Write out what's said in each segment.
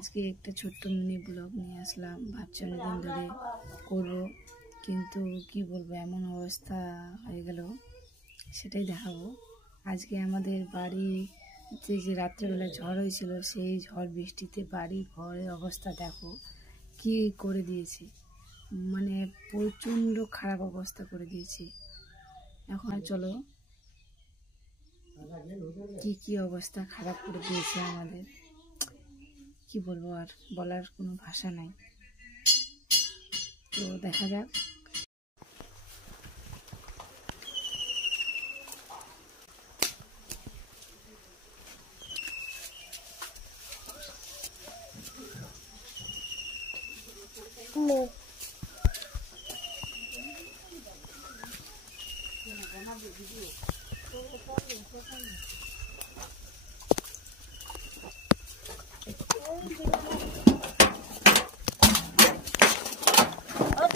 আজকে একটা ছোট্ট মিনি ব্লগ নিয়ে আসলাম। ভাবছি অনেকদিন ধরে করবো, কিন্তু কি বলবো, এমন অবস্থা হয়ে গেল, সেটাই দেখাবো। আজকে আমাদের বাড়িতে যে রাত্রেবেলা ঝড় হয়েছিল, সেই ঝড় বৃষ্টিতে বাড়ি ঘরের অবস্থা দেখো কি করে দিয়েছে, মানে প্রচণ্ড খারাপ অবস্থা করে দিয়েছে। এখন চলো কি কি অবস্থা খারাপ করে দিয়েছে আমাদের, কি বলবো, আর বলার কোনো ভাষা নাই। তো দেখা যাক।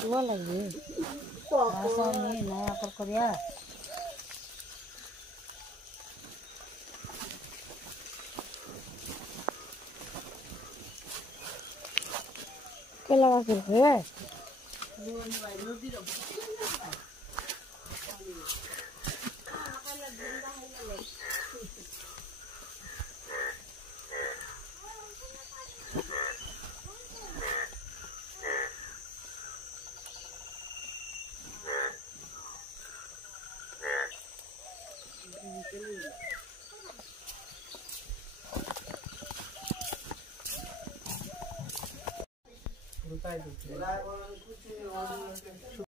Dua lagi. Masa ni naya apa kerja? Kelas kerja.